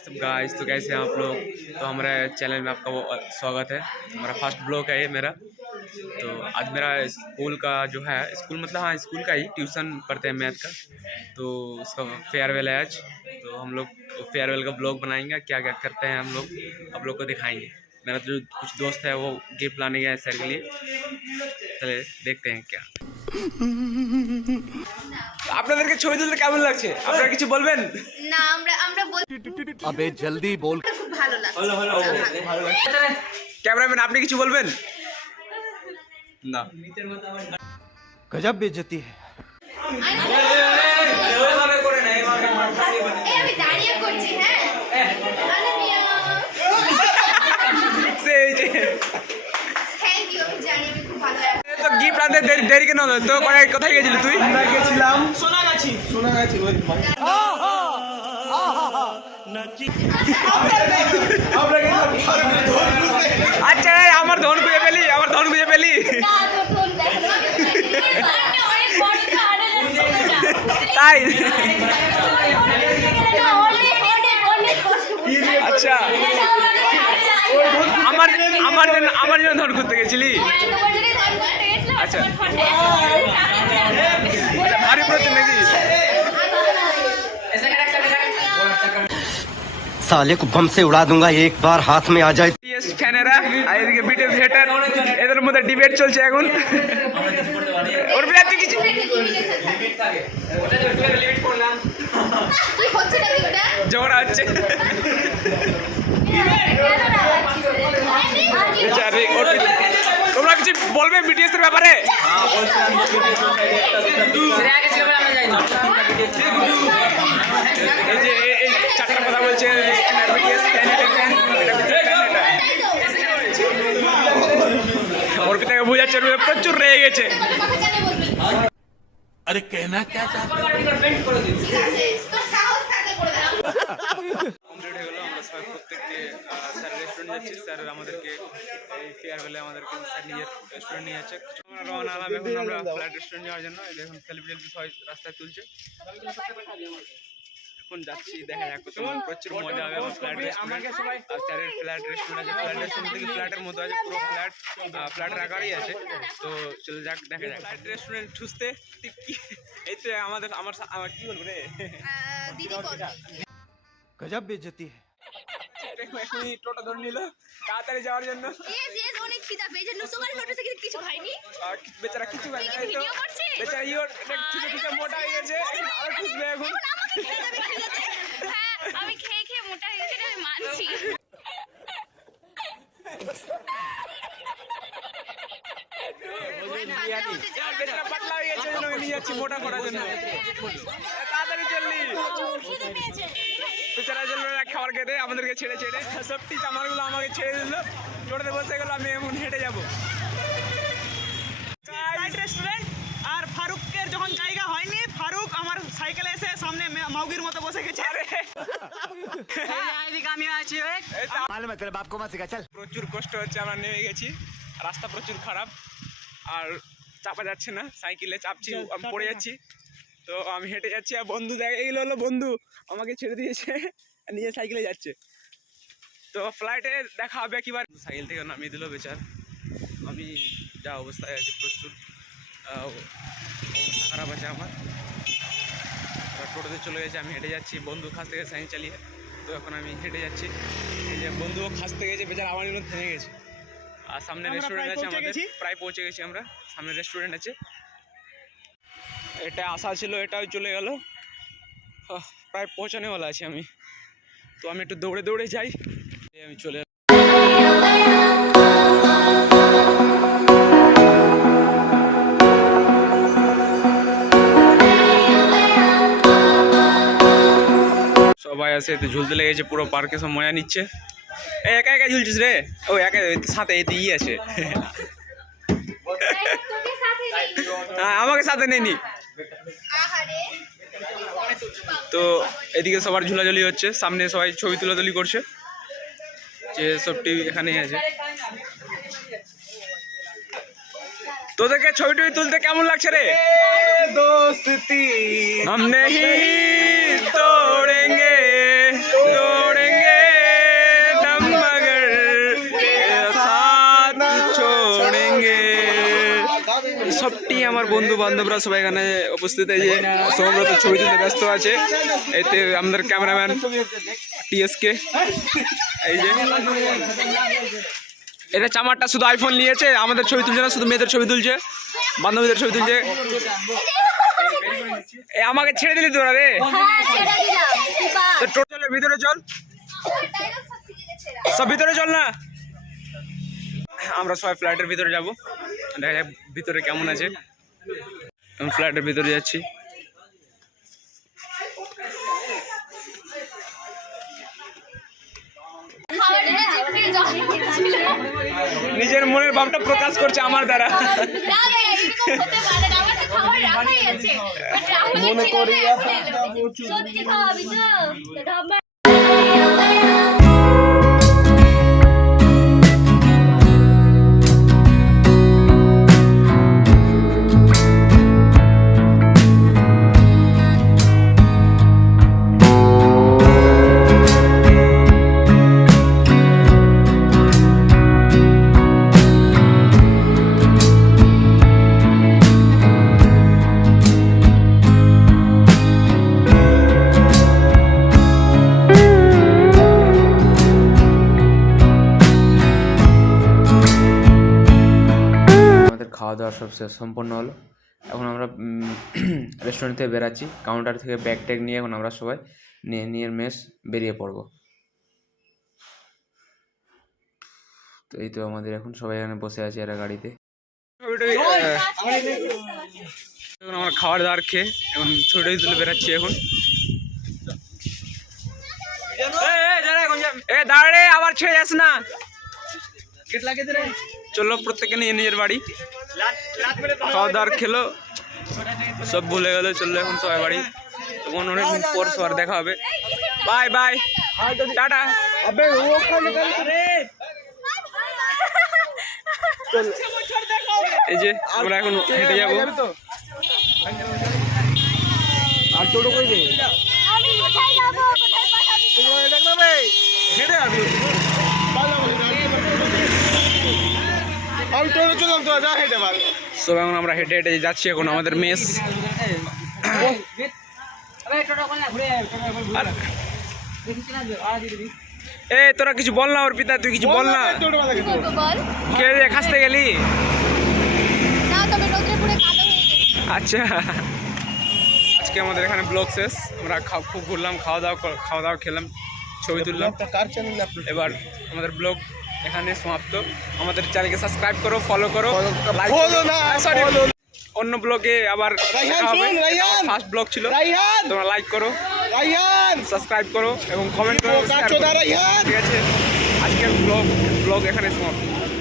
सब गाइस, तो कैसे हैं आप लोग। तो हमारे चैनल में आपका वो स्वागत है। हमारा फर्स्ट ब्लॉग है ये मेरा। तो आज मेरा स्कूल का जो है, स्कूल मतलब हाँ स्कूल का ही, ट्यूशन पढ़ते हैं मैथ का। तो उसका फेयरवेल है आज। तो हम लोग फेयरवेल का ब्लॉग बनाएंगे, क्या क्या करते हैं हम लोग आप लोग को दिखाएंगे। मेरा जो कुछ दोस्त है वो गिफ्ट लाने गया है सर के लिए। चले देखते हैं क्या আপনাদেরকে ছবি তুলতে কেমন লাগছে, আপনারা কিছু বলবেন না। আমরা আমরা अबे जल्दी बोल। খুব ভালো লাগছে। ভালো লাগছে। ক্যামেরাম্যান আপনি কিছু বলবেন না? गजब बेइज्जती है। আমি দাঁড়িয়ে করছি। হ্যাঁ থ্যাংক ইউ। আমি জানি আমি খুব ভালো লাগছে। তো গিফট আনতে দেরি কেন হলো? তো কোথায় গেছিলি তুই? আমরা গেছিলাম সোনাগাছি ওই আমরা গেছিলাম আচ্ছা আমার ধন খুঁজে পেলি, আমার ধন খুঁজে পেলি। না তো ফোন দেখো। অনেক বড় তো আরে তাই অনেক কষ্ট করতে। আচ্ছা আমার জন্য ধন খুঁজতে গেছিলি? আচ্ছা ভারী প্রচুর নাকি? साले को बम से उड़ा दूंगा एक बार हाथ में आ जाए। ফ্যানেরা আর এদিকে বিটের হেটার, এদের মধ্যে ডিবেট চলছে এখন। ওর বিয়ে তুই কিছু কি হচ্ছে নাকি ওটা? ঝগড়া হচ্ছে। বেচারি ওর তোমরা কিছু বলবে বিটিএস এর ব্যাপারে? এই যে এই চারটা কথা বলছে বিটিএস অর্পিতাকে বোঝাচ্ছে, প্রচুর রেগে গেছে। अरे कहना क्या चाहते তোর সাহস থাকলে করে দাও। কমপ্লিট হয়ে গেল। আমরা সবাই প্রত্যেককে স্যার রেস্টুরেন্টে যাচ্ছি। স্যার আমাদেরকে এই ফেয়ারওয়েলে আমাদেরকে স্যার নিজের রেস্টুরেন্ট নিয়ে যাচ্ছে। আমরা রওনা হলাম এখন আমরা ফ্লাইট রেস্টুরেন্ট যাওয়ার জন্য। এই দেখুন সেলিব্রিটি সবাই রাস্তায় তুলছে। এখন যাচ্ছি, দেখা যাক প্রচুর মজা হবে আমার ফ্ল্যাট রেস্টুরেন্ট। আর স্যারের ফ্ল্যাট রেস্টুরেন্ট আছে। ফ্ল্যাট রেস্টুরেন্ট থেকে ফ্ল্যাটের মতো আছে, পুরো ফ্ল্যাটের আকারই আছে। তো চলে যাক, দেখা যাক ফ্ল্যাট রেস্টুরেন্ট ঠুসতে কি। এই তো আমার কি বলবো রে, দিদি করবে। गजब बेइज्जती है। এখনই টোটো ধরে নিল তাড়াতাড়ি যাওয়ার জন্য। ইয়েস অনেক খিদা পেয়েছে। নুসুমার ছোট থেকে কিছু খাইনি। আর বেচারা কিছু খায় না। ভিডিও করছে বেচারা ছুটে মোটা হয়ে গেছে, আর খুঁজবে এখন। হ্যাঁ আমি খেয়ে খেয়ে মোটা হয়ে গেছি, আমি মানছি। বেচারা পাতলা হয়ে গেছে, জন্য নিয়ে যাচ্ছি মোটা করার জন্য। তাড়াতাড়ি চললি। বেচারা জন্য খাবার খেতে আমাদেরকে ছেড়ে সব টি চামারগুলো আমাকে ছেড়ে দিল। টোটোতে বসে গেল, আমি এমন হেঁটে যাবো। রেস্টুরেন্ট আর ফারুকের যখন জায়গা হয়নি, ফারুক আমার সাইকেলে এসে সামনে মাউগির মতো বসে গেছে। আরে আমি আছি मालूम है तेरे बाप को मत सिखा चल। প্রচুর কষ্ট হচ্ছে, আমরা নেমে গেছি। রাস্তা প্রচুর খারাপ আর চাপা যাচ্ছে না, সাইকেলে চাপছি আমি পড়ে যাচ্ছি। তো আমি হেঁটে যাচ্ছি আর বন্ধু এগুলো হলো বন্ধু আমাকে ছেড়ে দিয়েছে, নিয়ে সাইকেলে যাচ্ছে। তো ফ্লাইটে দেখা হবে কিবার। সাইকেল থেকে নামিয়ে দিল বেচার। আমি যা অবস্থায় আছি, প্রচুর অবস্থা খারাপ আছে আমার। টোটোতে চলে গেছে, আমি হেঁটে যাচ্ছি বন্ধু খাস থেকে সাইকেল চালিয়ে। তো এখন আমি হেঁটে যাচ্ছি। এই যে বন্ধুও খাসতে গেছে, বেচারা আমার জন্য থেমে গেছে। আর সামনে রেস্টুরেন্ট আছে আমাদের, প্রায় পৌঁছে গেছি আমরা। সামনে রেস্টুরেন্ট আছে, এটা আশা ছিল, এটাও চলে গেল। প্রায় পৌঁছানোওয়ালা আছি আমি। তো আমি একটু দৌড়ে দৌড়ে যাই। আমি চলে সবাই আছে, তো ঝুলতে লেগেছে, পুরো পার্কে সব মজা নিচ্ছে। একা একা ঝুলছিস রে? ও একা সাথে এতে আছে। হ্যাঁ আমাকে সাথে নেয়নি। তো এদিকে সবার ঝুলাঝুলি হচ্ছে, সামনে সবাই ছবি তোলাতুলি করছে। যে সবটি এখানেই আছে। তোদেরকে ছবি টবি তুলতে কেমন লাগছে রে? दोस्ती हम नहीं तोड़ेंगे तोड़ेंगे আমার বন্ধু বান্ধবরা সবাই এখানে উপস্থিত, এই যে সৌম্যব্রত ছবি তুলতে ব্যস্ত আছে, এতে আমাদের ক্যামেরাম্যান টিএসকে, এই যে এটা চামারটা শুধু আইফোন নিয়েছে, আমাদের ছবি তুলছে না, শুধু মেয়েদের ছবি তুলছে, বান্ধবীদের ছবি তুলছে। এ আমাকে ছেড়ে দিলি তোরা রে, তো টোটালের ভিতরে চল, সব ভিতরে চল না, আমরা সবাই ফ্ল্যাটের ভিতরে যাব, দেখা যাক ভিতরে কেমন আছে। আমি ফ্ল্যাটের ভিতরে যাচ্ছি। নিজের মনের ভাবটা প্রকাশ করছে আমার দ্বারা। মনে করি সত্যি খাওয়াবি তো। খাওয়া দাওয়া সব শেষ সম্পন্ন হলো, এখন আমরা রেস্টুরেন্ট থেকে বেরাচ্ছি, কাউন্টার থেকে ব্যাগ ট্যাগ নিয়ে এখন আমরা সবাই নিয়ে মেস বেরিয়ে পড়ব। তো এই তো আমাদের এখন সবাই এখানে বসে আছে এরা গাড়িতে। এখন আমরা খাবার দাবার খেয়ে এখন ছুটে তুলে বেরাচ্ছি এখন। দাঁড়ে আবার ছেড়ে যাস না, চলো প্রত্যেকে নিয়ে নিজের বাড়ি। খাওয়া দাওয়ার খেলো, সব ভুলে গেলো, চললো এখন সবাই বাড়ি। তখন অনেকদিন পর সবার দেখা হবে। Bye bye, tata. এই যে আমরা এখন হেঁটে যাবো। আর টোটো কই রে? আমি কোথায় যাব? কোথায় পাঠাবি? হেঁটে যাবি? সব এখন আমরা হেঁটে হেঁটে যাচ্ছি এখন আমাদের মেস। এ তোরা কিছু বল না, ওর পিতা তুই কিছু বল না। বল। কে রে খাসতে গেলি? না তবে রোদ্রে পুরো কালো হয়ে গেছে। আচ্ছা, আজকে আমাদের এখানে ব্লগ শেষ। আমরা খুব ঘুরলাম, খাওয়া দাওয়া খেলাম, ছবি তুললাম। এবার আমাদের ব্লগ এখানে সমাপ্ত। আমাদের চ্যানেলকে সাবস্ক্রাইব করো, ফলো করো, লাইক করো না, সরি অন্য ব্লগে আবার দেখা হবে। ফার্স্ট ব্লগ ছিল, তোমরা লাইক করো, সাবস্ক্রাইব করো এবং কমেন্ট করো। ঠিক আছে, আজকের ব্লগ এখানে সমাপ্ত।